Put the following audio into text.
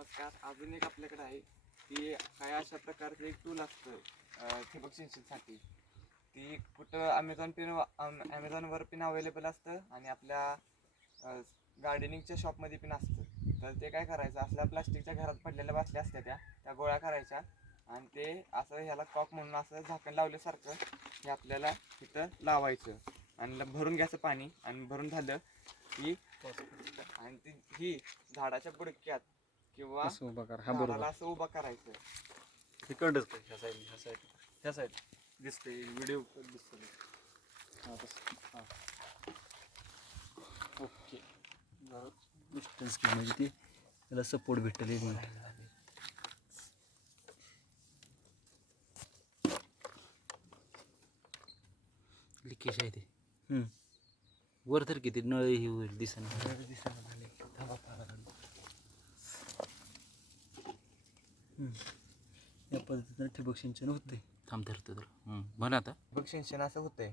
नमस्कार. अजून एक आपल्याकडे आहे की काय अशा प्रकारचं एक टूल असतं ठिबक सिंचनसाठी. ती कुठं अमेझॉन पिन ॲमेझॉनवर पिन अवेलेबल असतं आणि आपल्या गार्डनिंगच्या शॉपमध्ये पिन असतं. तर ते काय करायचं असल्या प्लास्टिकच्या घरात पडलेल्या बाटल्या असत्या त्या त्या गोळ्या करायच्या आणि ते असं ह्याला कॉक म्हणून असं झाकण लावल्यासारखं हे आपल्याला तिथं लावायचं. आणि भरून घ्यायचं पाणी आणि भरून झालं की आणि ती ही झाडाच्या बुडक्यात किंवा असं उभा कर. हा झाडाला बरोबर असं उभं करायचं. इकडंच काय ह्या साईड ह्या साईड ह्या साईड दिसते व्हिडिओ दिसतो हां तसं हां. ओके. डिस्टन्स म्हणजे ते त्याला सपोर्ट भेटेल एक मिनिट लिकेज आहे ते. हम्म. वर तर किती नळ हे होईल दिसेना. हम्म. या पद्धतीनं ठिबक सिंचन होते थांब धरतो तर हं. म्हण आता. ठिबक सिंचन असं होतंय.